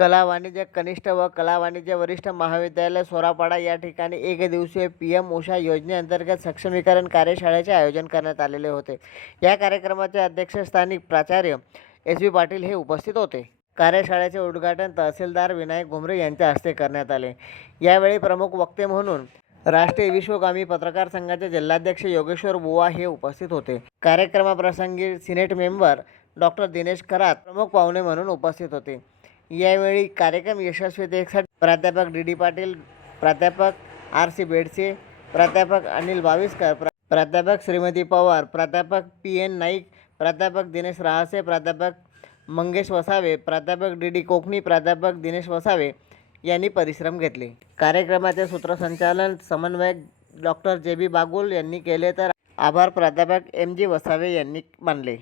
कला वाणिज्य कनिष्ठ व कला वाणिज्य वरिष्ठ महाविद्यालय सोरापाडा या ठिकाणी एक दिवसीय पी एम उषा योजनेअंतर्गत सक्षमीकरण कार्यशाळेचे आयोजन करण्यात आलेले होते. या कार्यक्रमाचे अध्यक्षस्थानी प्राचार्य एस बी पाटील हे उपस्थित होते. कार्यशाळेचे उद्घाटन तहसीलदार विनायक घुमरे यांच्या हस्ते करण्यात आले. यावेळी प्रमुख वक्ते म्हणून राष्ट्रीय विश्वगामी पत्रकार संघाचे जिल्हाध्यक्ष योगेश्वर बुवा हे उपस्थित होते. कार्यक्रमाप्रसंगी senate member doctor Dinesh Karat प्रमुख पाहुणे म्हणून उपस्थित होते. यावेळी कार्यक्रम यशस्वी देखसाठी प्राध्यापक डी डी पाटील प्राध्यापक आर सी बेडसे प्राध्यापक अनिल बाविस्कर प्रा प्राध्यापक श्रीमती पवार प्राध्यापक पी एन नाईक प्राध्यापक दिनेश रहासे प्राध्यापक मंगेश वसावे प्राध्यापक डी डी कोकणी प्राध्यापक दिनेश वसावे यांनी परिश्रम घेतले. कार्यक्रमाचे सूत्रसंचालन समन्वयक डॉक्टर जे बी बागुल यांनी केले तर आभार. प्राध्यापक एम जी वसावे यांनी मानले.